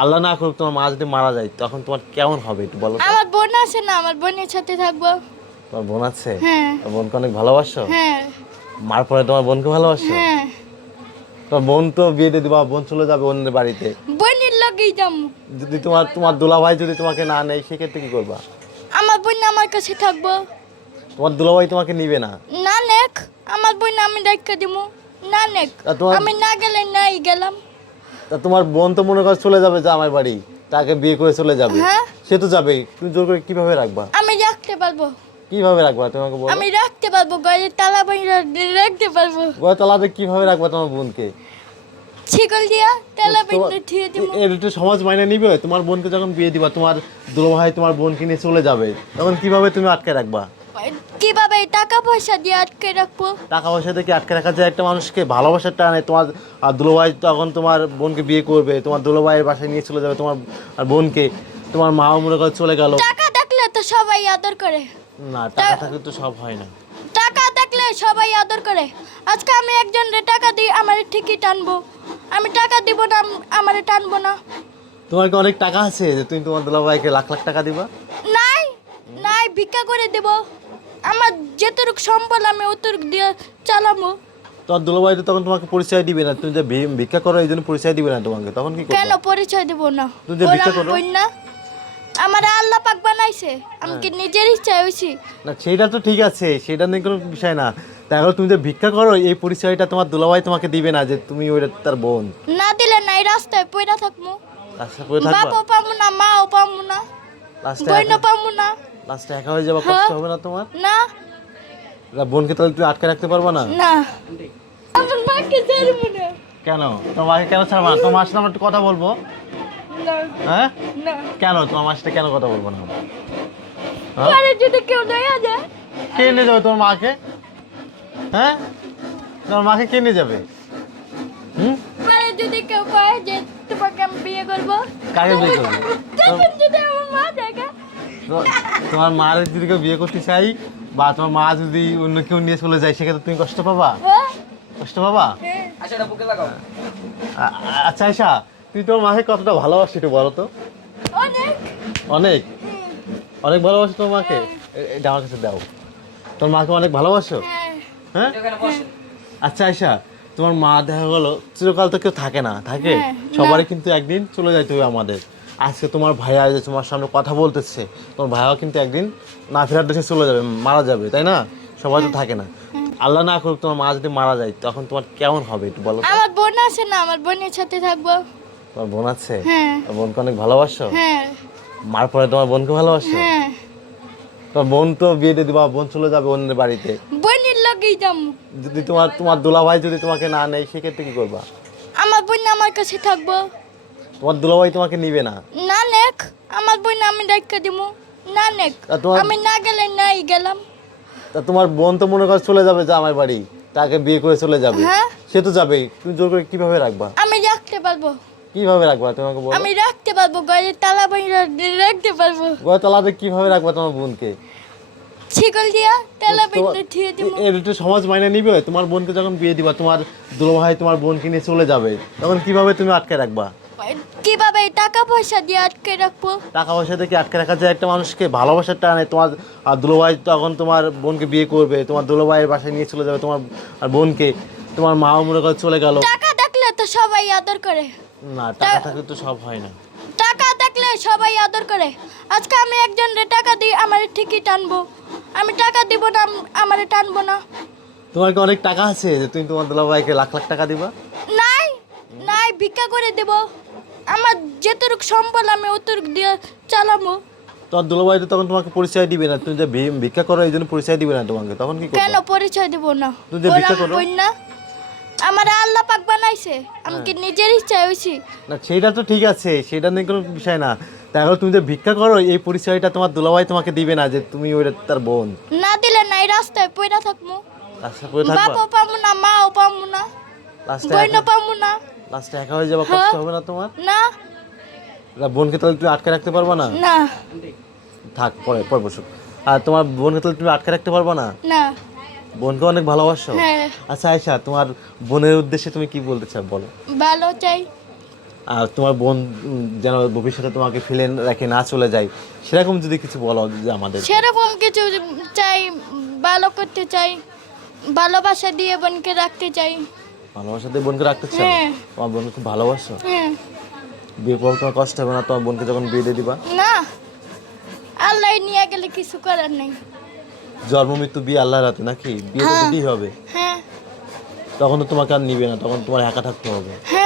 আল্লাহ না করুক তোমার মা যদি মারা যায় তখন তোমার কেমন হবে একটু বলো তো? আমার বোন আছে না, আমার বোনের সাথে থাকবো। তোমার বোন আছে? হ্যাঁ বোনকে অনেক ভালোবাসো? হ্যাঁ মার পরে তোমার বোনকে ভালোবাসো? হ্যাঁ। তোমার বোন তো বিয়ে দিয়ে দিবা, বোন চলে যাবে অন্যের বাড়িতে। বোনের লগেই যাবো। যদি তোমার তোমার দুলাভাই যদি তোমাকে না নেয় সেক্ষেত্রে কি করবা? আমার বোন আমার কাছে থাকবো। তোমার দুলাভাই তোমাকে নিবে না? না নেক, আমার বোন আমি রেখে দিব। না নেক, তা তোমার আমি না গেলে নাই গেলাম। তা তোমার বোন তো মনে করো চলে যাবে জামাই বাড়ি, তাকে বিয়ে করে চলে যাবে। হ্যাঁ। সে তো যাবেই, তুমি জোর করে কিভাবে রাখবা? আমি রাখতে পারবো। কিভাবে রাখবা তোমাকে বলো? আমি রাখতে পারবো, ঘরে তালা বাইরে রাখতে পারবো। গতলাতে কিভাবে রাখবা তোমার বোনকে? শিকল দিয়া তালা বাইরে ঠিক দিব। এর একটু সমাজ মাইনে নিবে? তোমার বোনকে যখন বিয়ে দিবা, তোমার দুলাভাই তোমার বোনকে নিয়ে চলে যাবে, তখন কিভাবে তুমি আটকে রাখবা? কিভাবে টাকা পয়সা দিয়ে আটকে রাখবো? টাকা পয়সা দিয়ে কি আটকে রাখা যায় একটা মানুষকে? ভালোবাসার টানে তোমার দুলাভাই তখন তোমার বোনকে বিয়ে করবে, তোমার দুলাভাইয়ের বাসায় নিয়ে চলে যাবে তোমার আর বোনকে। তোমার মাও মনে করে চলে গেল। টাকা থাকলে তো সবাই আদর করে। না, টাকা থাকলে তো সব হয় না। টাকা থাকলে সবাই আদর করে। আজকে আমি একজনের টাকা দিই, আমার ঠিকই টানবো। আমি টাকা দিব না, আমারে টানবো না। তোমার কি অনেক টাকা আছে যে তুমি তোমার দুলাভাইকে লাখ লাখ টাকা দিবা? নাই নাই, ভিক্ষা করে দেব। আমার যেটুক সম্বল আমি অতটুক দিয়ে চালাবো। তোমার দুলাভাই তো তখন তোমাকে পরিচয় দিবে না, তুমি যে ভিক্ষা করো এই জন্য পরিচয় দিবে না তোমাকে, তখন কি কেন করবে? পরিচয় দেব না? তুই যে ভিক্ষা করো। না, আমার আল্লাহ পাক বানাইছে, আমি কি নিজের ইচ্ছায় হইছি? না সেটা তো ঠিক আছে, সেটা নিয়ে কোনো বিষয় না। তাহলে তুমি যে ভিক্ষা করো এই পরিচয়টা তোমার দুলাভাই তোমাকে দিবে না যে তুমি ওই তার বোন। না দিলে নাই, রাস্তায় পয়রা থাকবো। রাস্তা করে থাকবা, বাপও পাবো না, মাও পাবো না, লাস্টে বইনও পাবো না। লাস্টে একা হয়ে যাবে, কষ্ট হবে না তোমার? না বোনকে তাহলে তুমি আটকে রাখতে পারবা না? না, আমার মাকে ছাড়বো না। কেন তোমার মাকে কেন ছাড়বা? তোমার মার সাথে আমার একটু কথা বলবো। না হ্যাঁ, না, কেন তোমার মার সাথে কেন কথা বলবো না? হ্যাঁ? পরে যদি কেউ দেয়া যায়, কে নিয়ে যাবে তোমার মাকে? হ্যাঁ, তোমার মাকে কে নিয়ে যাবে? হুম, পরে যদি কেউ কয় যে তোমাকে আমি বিয়ে করবো, কাকে বিয়ে করবে? তখন যদি আমার মা দেখে, তোমার মার যদি কেউ বিয়ে করতে চাই বা তোমার মা যদি অন্য কেউ নিয়ে চলে যায় সেক্ষেত্রে তুমি কষ্ট পাবা? হ্যাঁ, কষ্ট পাবা? হ্যাঁ। আচ্ছা আয়শা, তুই তোমার মাকে কতটা ভালোবাসি একটু বলো তো? অনেক। অনেক অনেক ভালোবাসো তোমার মাকে? এটা আমার কাছে দাও। তোমার মাকে অনেক ভালোবাসো? হ্যাঁ হ্যাঁ। আচ্ছা আয়শা, তোমার মা দেখা গেলো চিরকাল তো কেউ থাকে না, থাকে? হ্যাঁ, সবারই কিন্তু একদিন চলে যাইতে হবে আমাদের। আজকে তোমার ভাইয়া যে তোমার সামনে কথা বলতেছে, তোমার ভাইয়াও কিন্তু একদিন না ফেরার দেশে চলে যাবে, মারা যাবে, তাই না? সবাই তো থাকে না। আল্লাহ না করুক তোমার মা যদি মারা যায় তখন তোমার কেমন হবে একটু বলো তো? আমার বোন আছে না, আমার বোনের সাথে থাকবো। তোমার বোন আছে? হ্যাঁ তোমার বোনকে অনেক ভালোবাসো? হ্যাঁ মার পরে তোমার বোনকে ভালোবাসো? হ্যাঁ। তোমার বোন তো বিয়ে দিয়ে দিবা, বোন চলে যাবে অন্যের বাড়িতে। বোনের লগেই যাবো। যদি তোমার তোমার দুলাভাই যদি তোমাকে না নেয় সেক্ষেত্রে কি করবা? আমার বোন আমার কাছে থাকবো। তোমার দুলাভাই তোমাকে নিবে না? না নেক, আমার বোন আমি রেখে দিব। না নেক, তা তোমার আমি না গেলে নাই গেলাম। তা তোমার বোন তো মনে করো চলে যাবে জামাই বাড়ি, তাকে বিয়ে করে চলে যাবে। হ্যাঁ। সে তো যাবেই, তুমি জোর করে কিভাবে রাখবা? আমি রাখতে পারবো। কিভাবে রাখবা তোমাকে বলো? আমি রাখতে পারবো, ঘরে তালা বাইরে রাখতে পারবো। গতলাতে কিভাবে রাখবা তোমার বোনকে? শিকল দিয়া তালা বাইরে ঠিক দিব। এর একটু সমাজ মাইনে নিবে? তোমার বোনকে যখন বিয়ে দিবা, তোমার দুলাভাই তোমার বোনকে নিয়ে চলে যাবে, তখন কিভাবে তুমি আটকে রাখবা? কিভাবে টাকা পয়সা দিয়ে আটকে রাখবো? টাকা পয়সা দিয়ে কি আটকে রাখা যায় একটা মানুষকে? ভালোবাসার টানে তোমার দুলাভাই তখন তোমার বোনকে বিয়ে করবে, তোমার দুলাভাইয়ের বাসায় নিয়ে চলে যাবে তোমার আর বোনকে। তোমার মাও মনে করে চলে গেল। টাকা থাকলে তো সবাই আদর করে। না, টাকা থাকলে তো সব হয় না। টাকা থাকলে সবাই আদর করে। আজকে আমি একজনের টাকা দিই, আমার ঠিকই টানবো। আমি টাকা দিব না, আমারে টানবো না। তোমার কি অনেক টাকা আছে যে তুমি তোমার দুলাভাইকে লাখ লাখ টাকা দিবা? নাই নাই, ভিক্ষা করে দেব। আমার যেটুক সম্বল আমি অতটুক দিয়ে চালাবো। তোমার দুলাভাই তো তখন তোমাকে পরিচয় দিবে না, তুমি যে ভিক্ষা করো এই জন্য পরিচয় দিবে না তোমাকে, তখন কি কেন করবে? পরিচয় দেব না? তুই যে ভিক্ষা করো। না, আমার আল্লাহ পাক বানাইছে, আমি কি নিজের ইচ্ছায় হইছি? না সেটা তো ঠিক আছে, সেটা নিয়ে কোনো বিষয় না। তাহলে তুমি যে ভিক্ষা করো এই পরিচয়টা তোমার দুলাভাই তোমাকে দিবে না যে তুমি ওই তার বোন। না দিলে নাই, রাস্তায় পয়রা থাকবো। লাস্টে করে থাকবা, বাপও পাবো না, মাও পাবো না, লাস্টে বইনও পাবো না। লাস্টে একা হয়ে যাবে, কষ্ট হবে না তোমার? না বোনকে তাহলে তুমি আটকে রাখতে পারবা না? না থাক, পরে পরে বসো। আর তোমার বোনকে তাহলে তুমি আটকে রাখতে পারবা না? না। বোনকে অনেক ভালোবাসো? হ্যাঁ, আচ্ছা আয়শা, তোমার বোনের উদ্দেশ্যে তুমি কি বলতে চাও বলো? ভালো চাই। আর তোমার বোন যেন ভবিষ্যতে তোমাকে ফেলে রেখে না চলে যায়, সেরকম যদি কিছু বলো যে আমাদের। সেরকম কিছু চাই, ভালো করতে চাই, ভালোবাসা দিয়ে বোনকে রাখতে চাই। ভালোবাসা দিয়ে বোনকে রাখতে চাও? হ্যাঁ। তোমার বোনকে খুব ভালোবাসো? হ্যাঁ। বিয়ে পর তোমার কষ্ট হবে না তোমার বোনকে যখন বিয়ে দিয়ে দিবা? না, আল্লাহ নিয়ে গেলে কিছু করার নেই। জন্ম মৃত্যু বিয়ে আল্লাহর হাতে নাকি? বিয়ে তো হ্যাঁ। দিতেই হবে। হ্যাঁ। তখন তো তোমাকে আর নিবে না, তখন তোমার একা থাকতে হবে। হ্যাঁ।